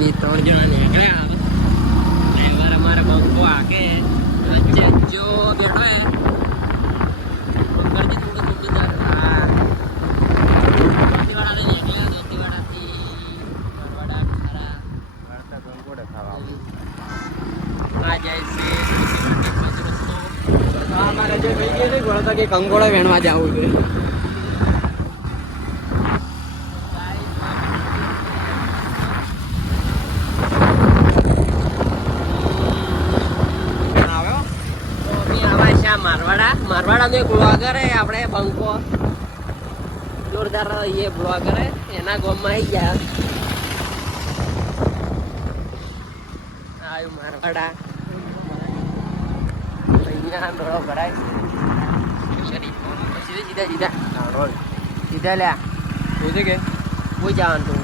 બે ત્રણ જણા નીકળ્યા ડ્રાઈવર અમારે બંકો આકે વચ્ચે જો બેઠો હે કરજે થોડું થોડું હા દોતીવાડા નીકળ્યા દોતીવાડાથી બરવાડા ખરા વાળતા બંકોડે ખાવા આ જાય છે રસ્તો અમારે જે ભાઈ ગયા ને ગોળા કે કંગોળા વેણવા જવું છે મારવાડા નો એક બ્લોગર હે આપણે બંકો જોરદાર એ બ્લોગર હે એના ગામમાં આવી ગયા આવ્યું મારવાડા અહીંયા મેળો ભરાય સીધા સીધા સીધા લ્યા પૂછે કે કોઈ જવાનું તું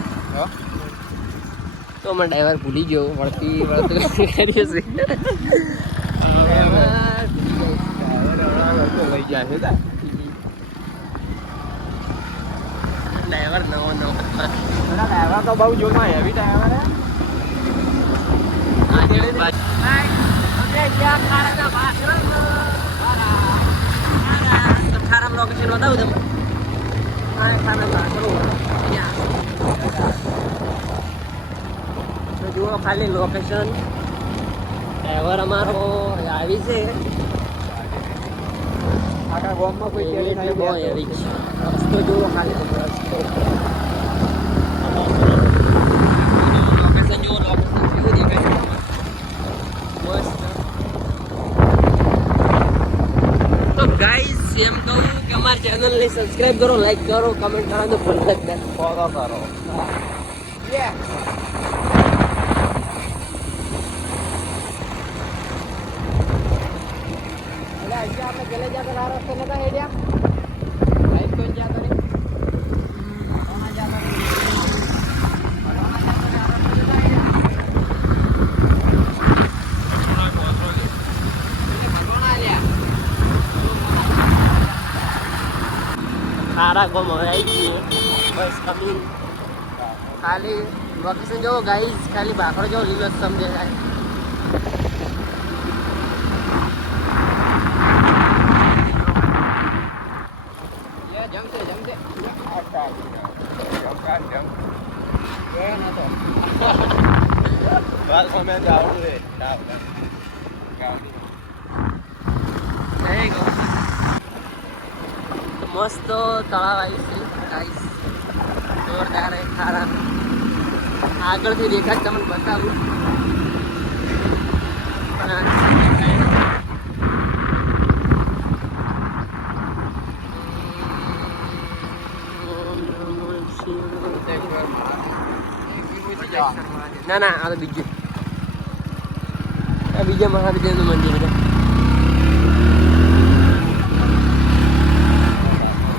તો મને ડ્રાઈવર ભૂલી ગયો વળતી વળતું કરીએ છે લઈ જાય છે ડ્રાઈવર નવો ડ્રાઈવર તો બહુ જોરમાં હેવી ડ્રાઈવર ખારામ લોકેશન બતાવું તમે જુઓ ખાલી લોકેશન ડ્રાઈવર અમારો આવી છે આખા ગામમાં કોઈ કેરી નહીં બહુ હેવી છે રસ્તો જુઓ ખાલી રસ્તો લોકેશન જુઓ લોકેશન કેવું દેખાય મસ્ત તો ગાઈસ એમ કહું કે અમારી ચેનલને સબસ્ક્રાઇબ કરો લાઈક કરો કમેન્ટ કરવાનું ભૂલતા જ નહીં ફોલો કરો યે आपने गले जाकर आ रस्ते लगा है क्या लाइट कौन जाता है कौन जाता है सारा को मगाई बस कमी खाली लोकेशन जो गाइस खाली भाखड़ जो लीलो समझे जाए મસ્ત તળાવ આવી છે ગાઈસ જોરદાર ખારા આગળથી દેખાય તમને બતાવું ના ના આ તો બીજું બીજા મહાવિદ્યાલયનું મંદિર છે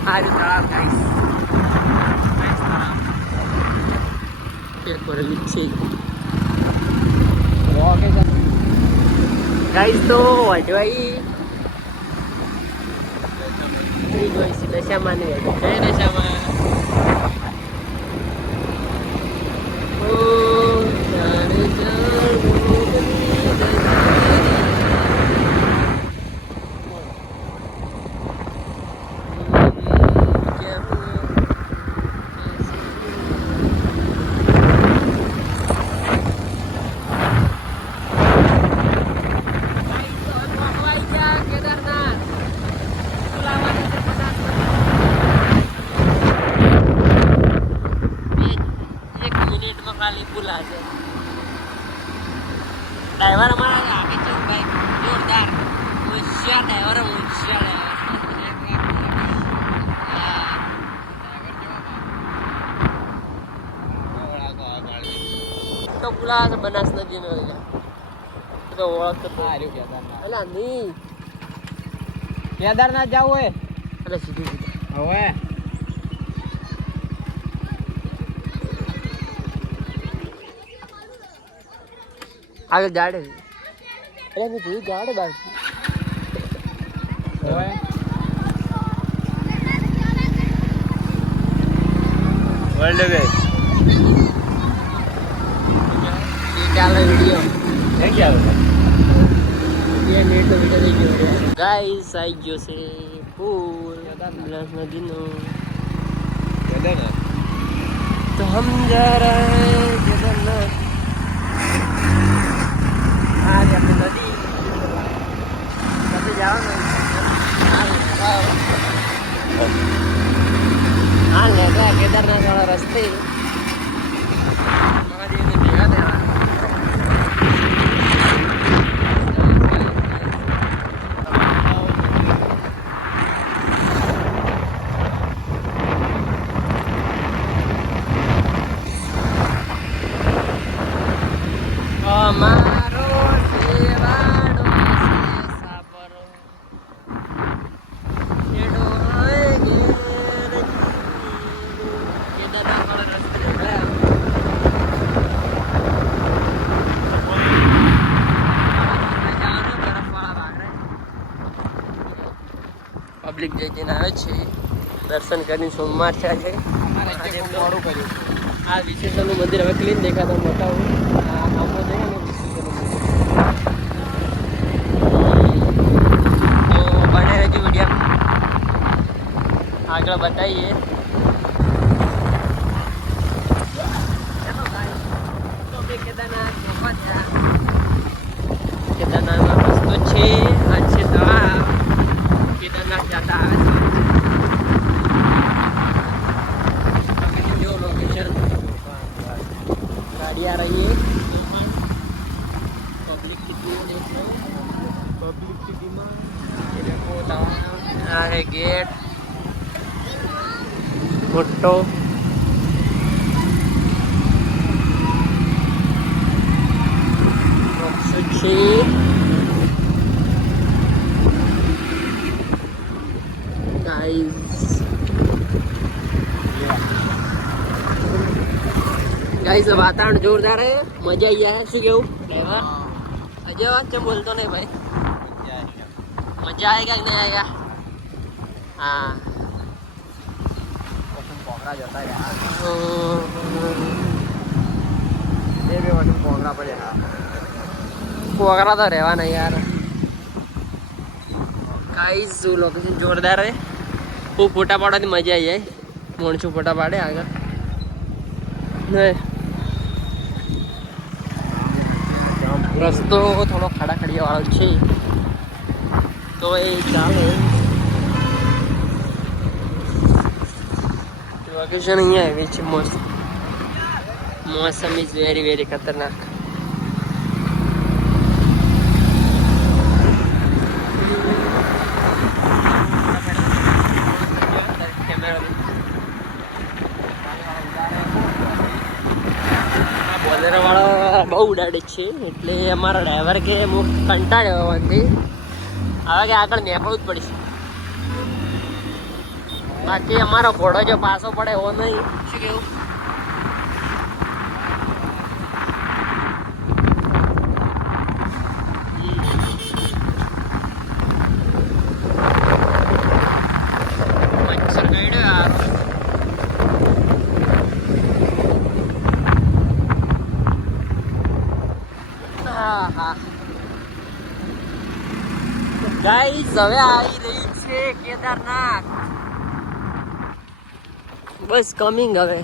આ જો તળાવ ગાઈસ કરેલી છે ગાઈસ તો વાટવાઈ દશામાં નહીં દશામાં ड्राइवर हमारा आगे चल भाई जोरदार होशियार ड्राइवर होशियार तो पुला बनास नदी में तो ओळख तो आर्यो केदारनाथ अला नहीं केदारनाथ जाऊ है अरे सीधी होवे आगे गाड़े अरे मैं तुझे गाड़े बात होवे वर्ल्ड वे ચાલે વિડીયો એ ક્યાં એ નેટ વિડીયો થઈ ગયો ગાઈસ આવી ગયો છે પૂલ કેદારનાથ નદીનો કેદારનાથ તો હમ જા રહે કેદારનાથ આ રે આપણી નદી કશે જવાનું હા લેતા કેદારનાથ વાળા રસ્તે મહાદેવને ભેગા થયા અમારો સેવાડો છે સાબરો છેડો હોય ઘેર કેદારનાથ વાળા રસ્તે ગયા પબ્લિક જઈને આવે છે દર્શન કરીને સોમવાર છે આજે મોડું કર્યું આ વિશેષનું મંદિર હવે ક્લીન દેખાતા મોટા હોય આવો જોઈએ ને વિશેષનું મંદિર તો બને રહેજો વિડીયો આગળ બતાવીએ કેદારનાથનો રસ્તો છે આ છે તળાવ કેદારનાથ જતા આવે છે જો લોકેશન गाड़ी आ रही है पब्लिक कितनी देख लो पब्लिक की डिमांड ये देखो आ है गेट मोटो सुची गाइस गाइस वातावरण जोरदार है मजा आई है શું કેવું ડ્રાઈવર અજય વાત કેમ બોલતો નહીં ભાઈ મજા આएगा कि नहीं आएगा हाँ પોખરા જતા યાર हम्म, બે વર્ષ પોખરા પડ્યા પોગરા તો રહેવાના યાર ગાઈસ લોકેશન જોરદાર है ખૂબ ફોટા પાડવાની મજા આવી જાય મોણસું ફોટા પાડે આગળ ને રસ્તો થોડો ખાડા ખડિયા વાળો છે તો એ ચાલે લોકેશન અહીંયા આવી છે મસ્ત મોસમ ઇઝ વેરી વેરી ખતરનાક બોલેરો વાળો બહુ ઉડાડે છે એટલે અમારા ડ્રાઈવર કે હું કંટાળ્યો હોવાથી હવે કે આગળ નીકળવું જ પડશે બાકી અમારો ઘોડો જો પાછો પડે એવો નહીં શું કેવું મચ્છર ગયડો યાર ગાઈસ હવે આવી રહી છે કેદારનાથ બસ કમિંગ હવે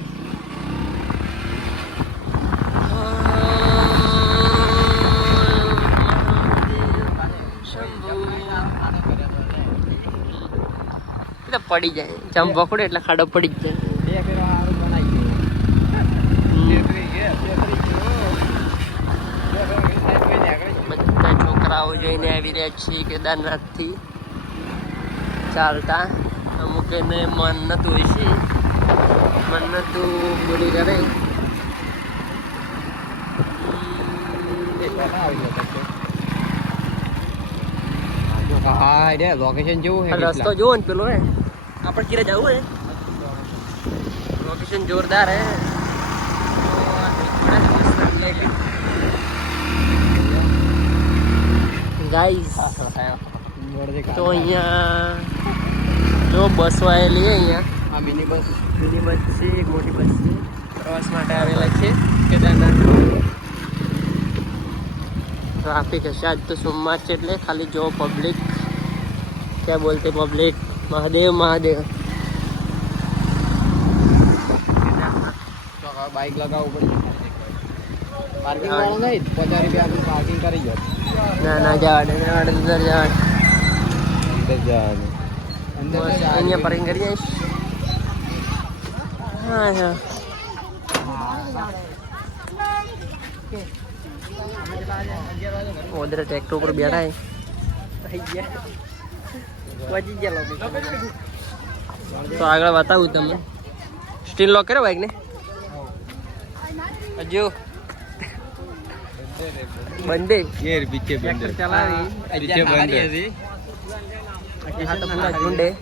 પડી જાય જમ પકડે એટલે ખાડો પડી જ જાય બધા છોકરાઓ જઈને આવી રહ્યા છે કેદારનાથ થી ચાલતા અમુક એને મન નતું હશે મન નતું બોલી કરે હા રે લોકેશન જેવું હે રસ્તો જોવો ને પેલો હે આપણે કિરે જવું હે લોકેશન જોરદાર હે ગાઈસ તો અહીંયા જો બસો આવેલી અહીંયા આ મિની બસ છે એક મોટી બસ છે પ્રવાસ માટે આવેલા છે કેદારનાથ ट्रैफिक है शायद तो सोमवार से એટલે ખાલી જો પબ્લિક क्या बोलते पब्लिक महादेव महादेव તો હવે બાઇક લગાવવું પડશે પાર્કિંગ વાળો નહીં 50 રૂપિયા આપણે પાર્કિંગ કરી જાય ના ના જાડે અંદર જાડ અંદર જવાનું અંદર અહીંયા પાર્કિંગ કરી જઈશ હા હા उधर ट्रैक्टर पर बैठा है तो आगे बताऊँ तमें स्टील लॉक करे बाइक ने अजो बंदे ये पीछे ट्रैक्टर चला रही पीछे बंद है हाँ तो पूरा ढूंढे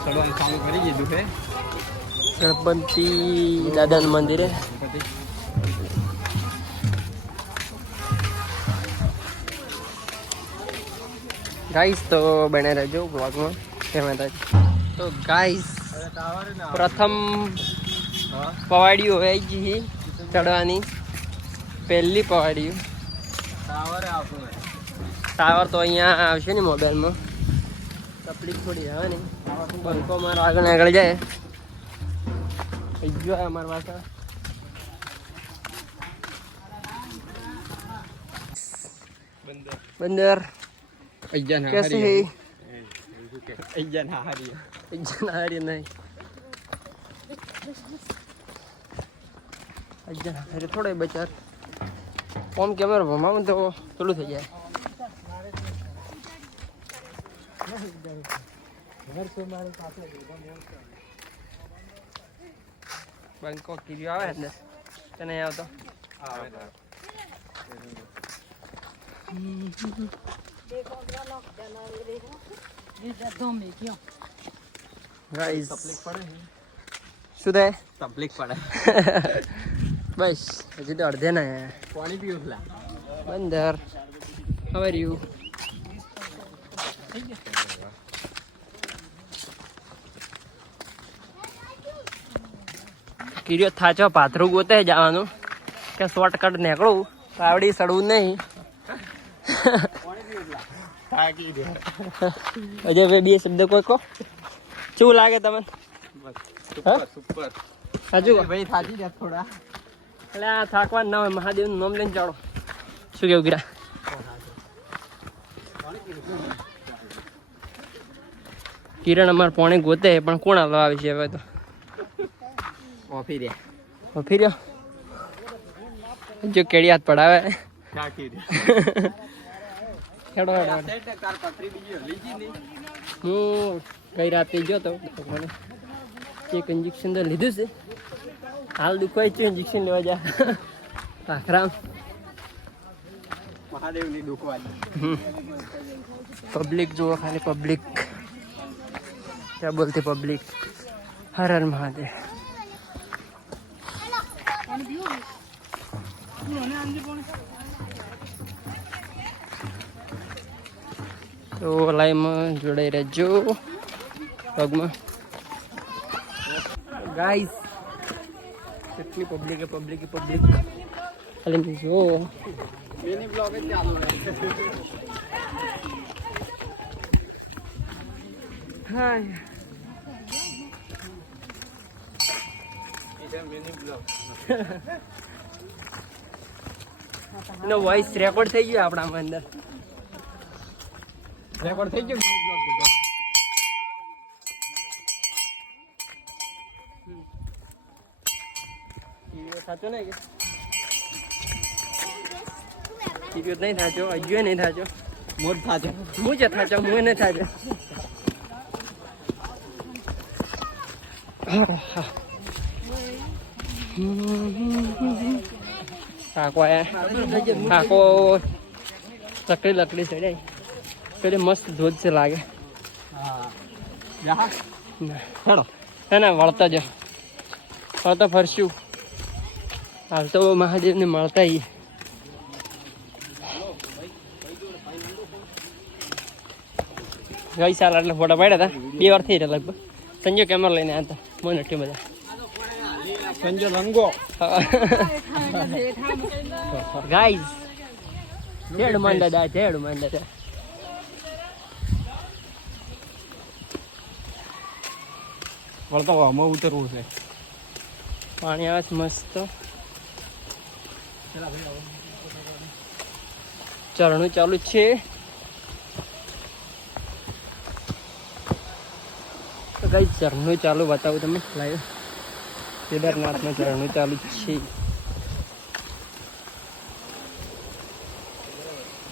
ચડવાનું ચાલુ કરી દીધું છે ગણપતિ દાદાનું મંદિર હે ગાઈસ તો બને રહેજો બ્લોગમાં કેમ તો ગાઈસ પ્રથમ પવાડીઓ હોય જી ચડવાની પહેલી પવાડીઓ ટાવર તો અહીંયા આવશે ને મોબાઈલમાં તકલીફ થોડી આવે ને બંકો મારો આગળ આગળ જાય જો અમારા પાછા બંદર कैसे है नहीं थोड़े बचार फोन कैमरा घुमाऊं तो थोड़ू थी जाए बैंकॉक की आवे अंदर के नहीं आवता गाइस શું થાય તકલીફ પડે બસ હજી તો અડધે ના પાણી પીવું લા બંદર હાઉ આર યુ કિરિયો થાચો પાથરું ગોતે જવાનું કે શોર્ટકટ નીકળું પાવડી સડવું નહીં અજય ભાઈ બે શબ્દ કોઈ કહો શું લાગે તમને સુપર સાચું ભાઈ થાકી ગયા થોડા એટલે આ થાકવાનું ના હોય મહાદેવનું નામ લઈને ચાલો શું કેવું ગીરા કિરણ અમારે પોણે ગોતે પણ કોણ હાલો આવી છે હવે તો ઓફી દે ઓફી રહ્યો જો કેડી હાથ પડાવે થાકી દે ખેડો હું ગઈ રાતે ગયો તો મને એક ઇન્જેક્શન તો લીધું છે હાલ દુખાય છે ઇન્જેક્શન લેવા જા આખરામ મહાદેવની દુખવાની પબ્લિક જુઓ ખાલી પબ્લિક क्या बोलते पब्लिक हर हर महादेव तो लाइव में जोड़ाई रहो पगમાં गाइस કેટલી પબ્લિક પબ્લિક પબ્લિક ખાલી જો મિની બ્લોગ જ ચાલુ હાય મિની બ્લોગ એનો વોઇસ રેકોર્ડ થઈ ગયો આપણામાં અંદર રેકોર્ડ થઈ ગયો મિની બ્લોગ કીધો સાચો ને કે ટીવીઓ નહીં થાચો અજ્યો નહીં થાચો મોજ થાચો હું જ થાચો હું નહીં થાચો કાકો કાકો લકડી લકડી ચડાઈ પેલી મસ્ત ધોધ છે લાગે હેડો હે ને વળતા જો વળતા ફરશું હાલ તો મહાદેવને મળતા આવીએ ગઈ સાલ એટલે ફોટા પાડ્યા હતા 2 વાર થઈ રહ્યા લગભગ. સંજય કેમેરા લઈને આવ્યા હતા મને એટલી બધા સંજય લંગો ગાઈઝ જેડ માંડા દા જેડ માંડા દા વળતો આમાં ઉતરવું છે. પાણી આવે છે મસ્ત. ઝરણું ચાલુ જ છે. તો ગાઈઝ ઝરણું ચાલુ બતાવું તમે લાઈવ. કેદારનાથનું ઝરણું ચાલુ જ છે.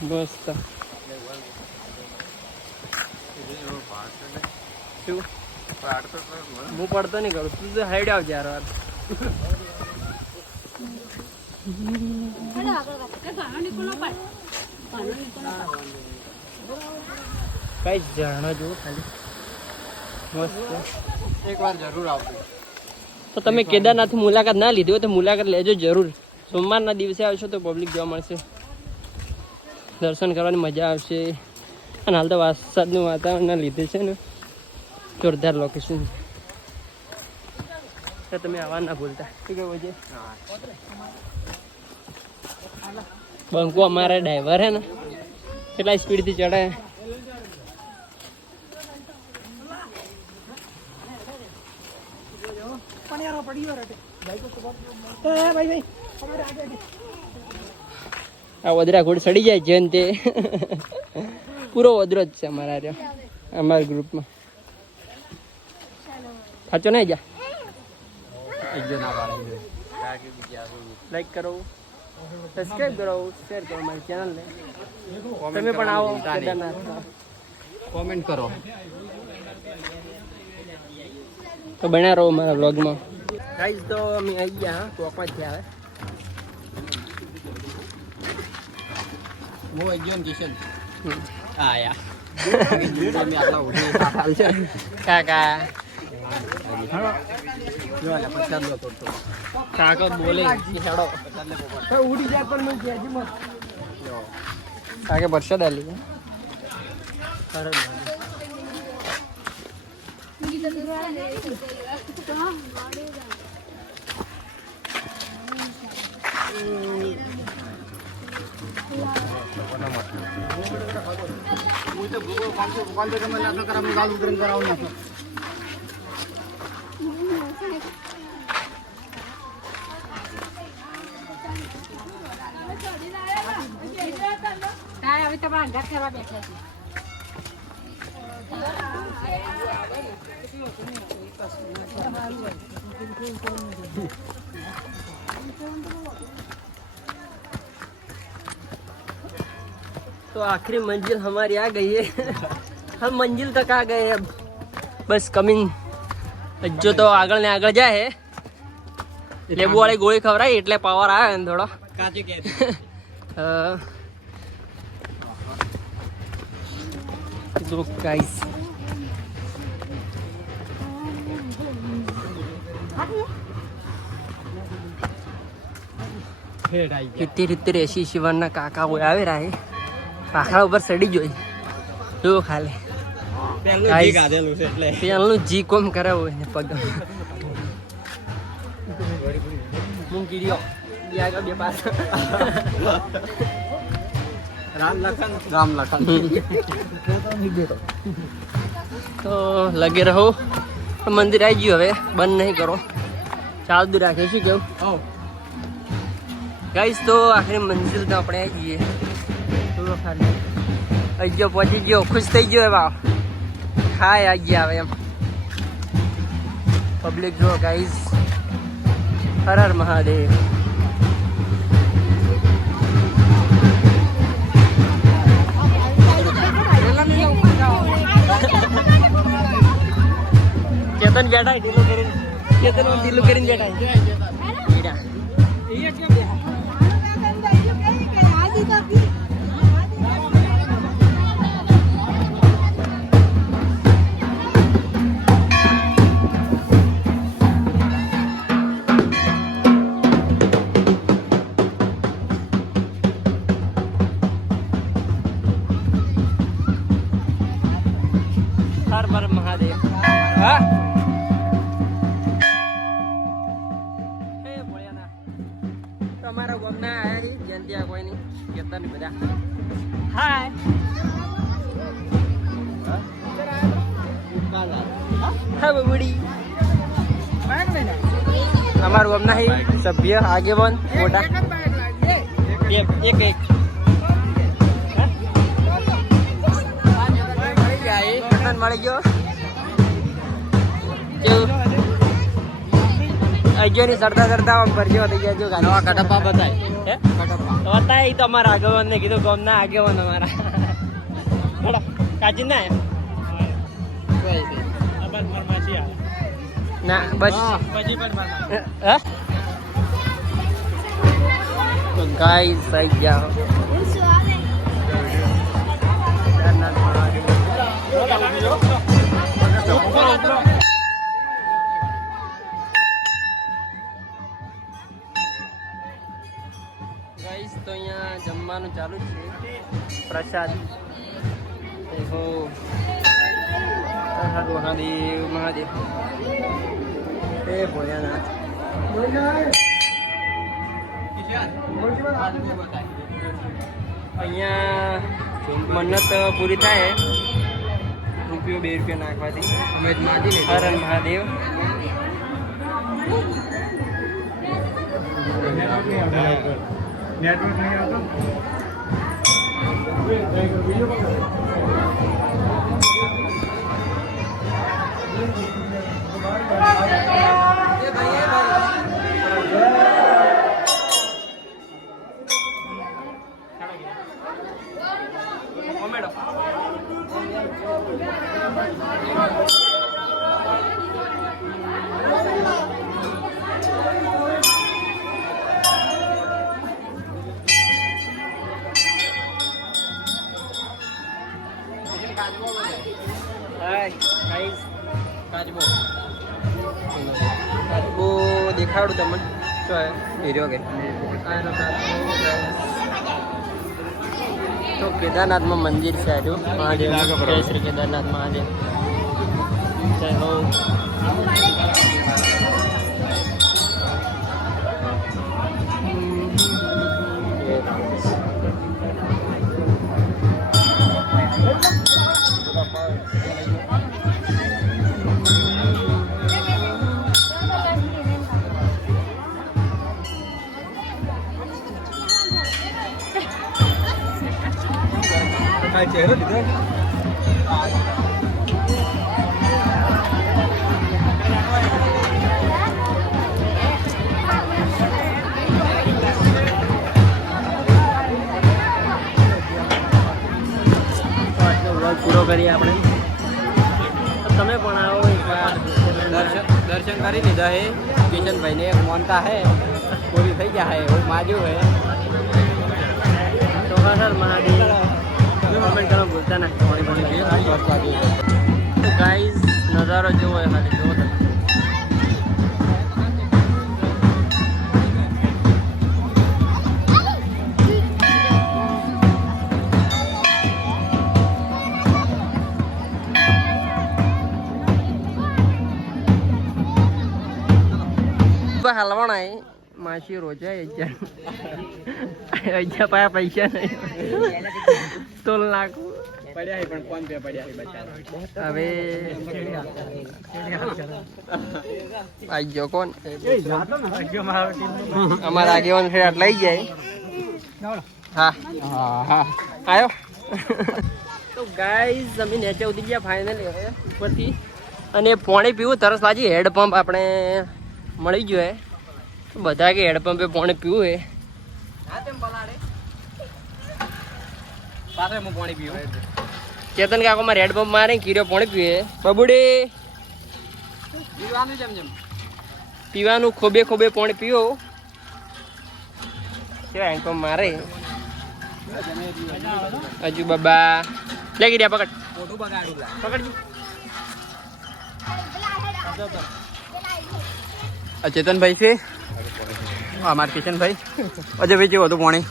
મસ્ત. શું હું પડતો નહીં કરું તું તો હાઈડ આવજે યાર વાર. કઈ ઝરણો જુઓ ખાલી મસ્ત. એકવાર જરૂર આવજો. તો તમે કેદારનાથની મુલાકાત ના લીધી હોય તો મુલાકાત લેજો જરૂર. સોમવારના દિવસે આવશો તો પબ્લિક જોવા મળશે, દર્શન કરવાની મજા આવશે. અને હાલ તો વરસાદનું વાતાવરણના લીધે છે ને જોરદાર લોકેશન. તો તમે આવવા ના ભૂલતા. ઠીક છે. બંકો અમારા ડ્રાઈવર હે ને કેટલા સ્પીડથી ચડે. આ વદરા ઘોડ સડી જાય છે ને તે પૂરો વદરો જ છે અમારા રહ્યો અમારા ગ્રુપમાં. સાચો નહીં જા. લાઈક કરો, સબસ્ક્રાઈબ કરો, શેર કરો મારી ચેનલને. તમે પણ આવો કેદારનાથ, કોમેન્ટ કરો. તો બન્યા રહો મારા વ્લોગમાં. ગાઈઝ તો અમે આવી ગયા હા કોકમાં જ આવે. હું એક ગયો ને કિશન આયા આટલા ઉઠી કાકા પછી કાકા બોલે હેડો ઉડી જાય પણ મેં કહેજો મત. કાકે વરસાદ આલી હવે તમારા ઘર કરવા બેઠા છે. तो आखिरी मंजिल हमारी आ गई है. हम मंजिल तक आ गए अब बस कमिंग. जो तो આગળ ને આગળ જાય હે લેબુ વાળી ગોળી ખવરાય એટલે પાવર આવે ને થોડો કાચે કે So guys, હિત્તેર 80 શિવરના કાકા હોય આવે રાહે પાખડા ઉપર સડી જોઈ જો ખાલી પેલું જી કોમ કરે હોય ને પગ મૂકી દો બે પાસ રામ લખન તો લગે રહો. મંદિર આવી ગયું હવે બંધ નહીં કરો ચાલુ રાખે શું કેવું ગાઈસ. તો આખરી મંજિલ તો આપણે આવી જઈએ તો ખાલી અજ્જો પહોંચી ગયો ખુશ થઈ ગયો ભાવ ખાય આ ગયા હવે એમ પબ્લિક જો ગાઈસ. હર હર મહાદેવ. ચેતન બેઠા ઢીલું કરીને ચેતન ઢીલું કરીને બેઠા. અમારા ગામના આયા છે જયંતિયા કોઈ નહીં કેતા નહીં બધા હાય હા બબડી અમારું ગામના છે સભ્ય આગેવાન મોટા એક મળી ગયો અજ્યોની સરતા આમ ફરજો થઈ ગયા જો નવા કટપ્પા બતાય હે કટપ્પા બતાય તો અમારા આગેવાન ને કીધું ગામ ના આગેવાન અમારા કાચી ના ના બસ ગાઈસ થઈ ગયા ગાઈસ તો અહીંયા જમવાનું ચાલુ છે પ્રસાદ દેખો મહાદેવ મહાદેવ હે ભોળાનાથ અહીંયા મન્નત પૂરી થાય રૂપિયો 2 રૂપિયા નાખવાથી હર મહાદેવ નેટવર્ક નહીં આવતું કાચબો દેખાડું તમને શું હીરો કે તો કેદારનાથમાં મંદિર છે આજુ મહાદેવ જય શ્રી કેદારનાથ મહાદેવ જય હો ચહેરો લીધો પૂરો કરીએ આપણે તમે પણ આવો એકવાર દર્શન કરી લીધા હે કિશનભાઈને મોનતા હે પૂરી થઈ ગયા હે એવું માજુ હે તો સર મહાદેવ કમેન્ટ કરવા ભૂલતા ના તો ગાઈઝ નજારો જેવો હોય ખાલી જોવો તમે હલવાણા માસી રોજા અજ્જા પાયા પૈસા નહીં તોલ નાખું પડ્યા હે પણ કોણ પે પડ્યા હે બચારા હવે આઈ ગયો કોણ અમારા આગેવાન છે લઈ જાય હા હા આવ્યો તો ગાઈઝ જમીન નીચે ઉતરી ગયા ફાઇનલી હવે ઉપરથી અને પાણી પીવું તરસ લાગી હેડપંપ આપણે મળી ગયો હે બધા કે હેડપંપે પાણી પીવું હે પાસે હું પાણી પીવું ચેતન કાકો મારે હેડપંપ મારે કીરો પાણી પીવે બબુડી પીવાનું જેમ પીવાનું ખોબે ખોબે પાણી પીવો કેવા હેન્ડપંપ મારે હજુ બાબા લે ગીર્યા પકડ મોટું બગાડું પકડજી આ ચેતનભાઈ છે અમાર કિશનભાઈ અજયભાઈ જેવું હતું પાણી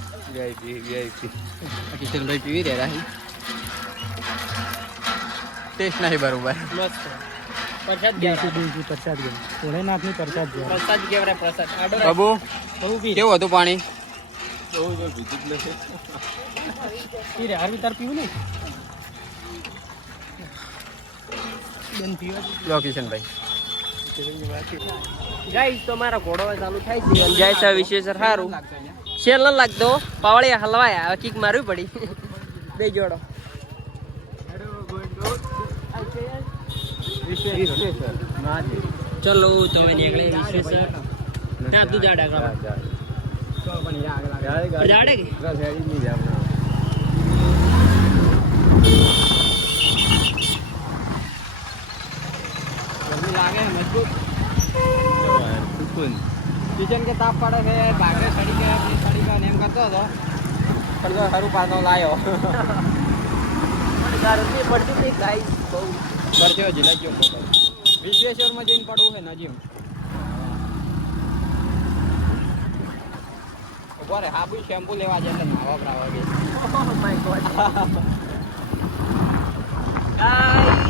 કિશનભાઈ પીવી રહ્યા છે ટેસ્ટ નહીં બરોબર મસ્ત પ્રસાદ ગયા પ્રસાદ ગયો ભોળેનાથની પ્રસાદ ગયો પ્રસાદ કેવરે પ્રસાદ આડો બાબુ કેવું હતું પાણી હારવી તાર પીવું ને લોકેશન ભાઈ ગાઈસ તો મારા ઘોડો ચાલુ થાય છે જાય છે વિશેષ સારું શેર ન લાગતો પાવળિયા હલવાયા હવે કિક મારવી પડી બે જોડો ચલો તો હવે નીકળે વિશેષ ત્યાં તું જાડે જાડે કે લાગે મજબૂત કિચન કે તાપ પડે છે ભાગરે સડી ગયા એમ કરતો હતો પણ તો સારું પાછો લાયો પડતી હતી ગાઈસ બહુ કરજો જિલ્લા વિશ્વેશ્વરમાં જઈને પડવું છે નજીમ ઉભો રે હાબુ શેમ્પુ લેવા જાય એટલે નાવા બરાબર કે માય ગોડ ગાઈસ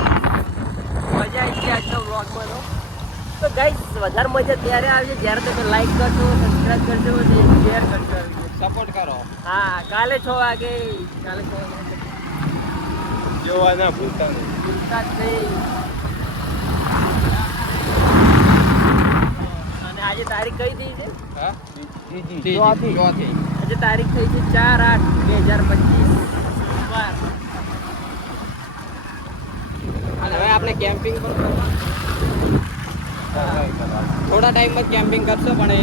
મજા આવી ગઈ આજનો વ્લોગમાં તો ગાઈસ વધારે મજા ત્યારે આવશે જ્યારે તમે લાઈક કરશો સબસ્ક્રાઇબ કરશો અને શેર કરશો સપોર્ટ કરો હા કાલે 6 વાગે કાલે 6 વાગે જોવાના ભૂલતા નહીં. ભૂલતા જ નહીં. અને આજે તારીખ કઈ થઈ છે હા ત્રીજી. ચોથી આજે તારીખ થઈ છે 4/8/2025 સોમવાર અને હવે આપણે કેમ્પિંગ પર થોડા ટાઈમમાં જ કેમ્પિંગ કરશો પણ એ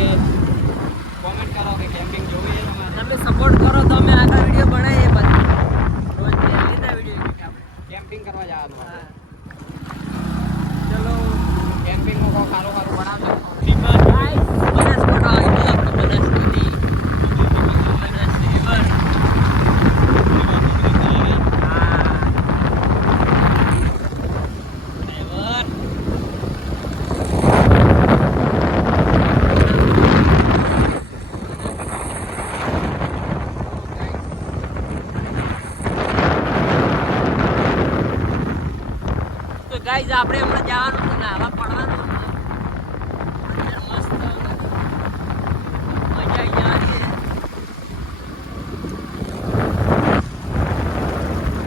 કોમેન્ટ કરો કે કેમ્પિંગ જોવી છે તમારે તમે સપોર્ટ કરો તો અમે આગળ વિડીયો બનાવીએ પછી રોજ ડેલીના વિડીયો કેમ્પિંગ કરવા જવાનું હા ચલો કેમ્પિંગમાં કોઈ સારું સારું બનાવજો ગાઈસ બનાસકાંઠા આવી ગયું આપણે બનાસકાંઠી રિવર હા તો ગાઈસ આપણે હમણાં જવાનું છે નાવા પડવાનું છે. મસ્ત મજા આવી જવાની છે.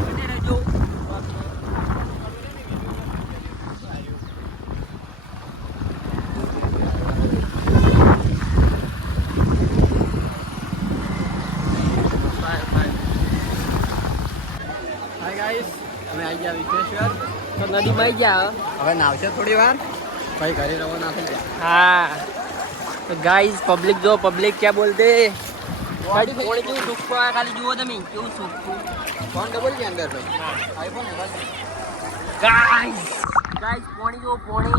બને રહેજો. હાય ગાઈસ અમે આવી ગયા વિશ્વેશ્વર તો નદીમાં આવી જા હવે નાવશે થોડી વાર ભાઈ ઘરે રવાના થઈ ગયા हाँ तो गाइस पब्लिक जो पब्लिक क्या बोलते गाड़ी कोण क्यों दुख पड़ा खाली जुओ તમે કેવું સુખતું ફોન ડબલ છે અંદર ભાઈ આઈફોન છે ગાઈસ ગાઈસ પોણી જો પોણી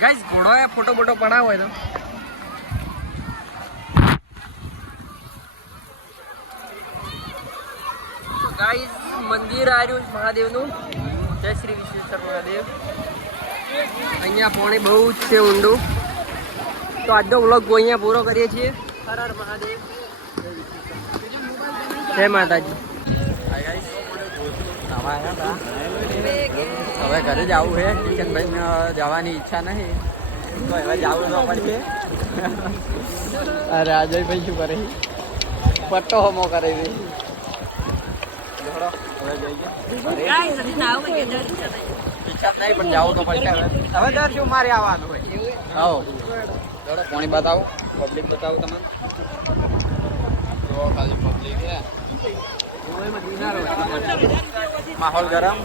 ગાઈસ ઘોડો है फोटो बोटो पड़ा हुआ है तो ગાઈસ મંદિર આવ્યું છે મહાદેવનું જય શ્રી વિશ્વેશ્વર મહાદેવ અહીંયા પાણી બહુ જ છે ઊંડું તો આજનો વ્લોગ અહીંયા પૂરો કરીએ છીએ હર હર મહાદેવ જય માતાજી હાય ગાઈસ નાવા આવ્યા હતા હવે ઘરે જવું છે કિશનભાઈને જવાની ઈચ્છા નહીં તો હવે જવું તો પડશે અરે અજયભાઈ શું કરે પટ્ટો હમો કરે છે હવે જઈએ ગાઈસ હજી ના આવો કે ઈચ્છા ઈચ્છા નહીં પણ જવું તો પડશે હવે દર શું મારે આવવાનું હોય આવો થોડો પાણી બતાવો પબ્લિક બતાવો તમને જો ખાલી પબ્લિક છે માહોલ ગરમ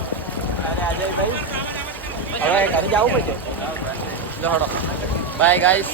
અરે અજયભાઈ હવે ઘરે જવું પડશે લો હડો બાય ગાઈસ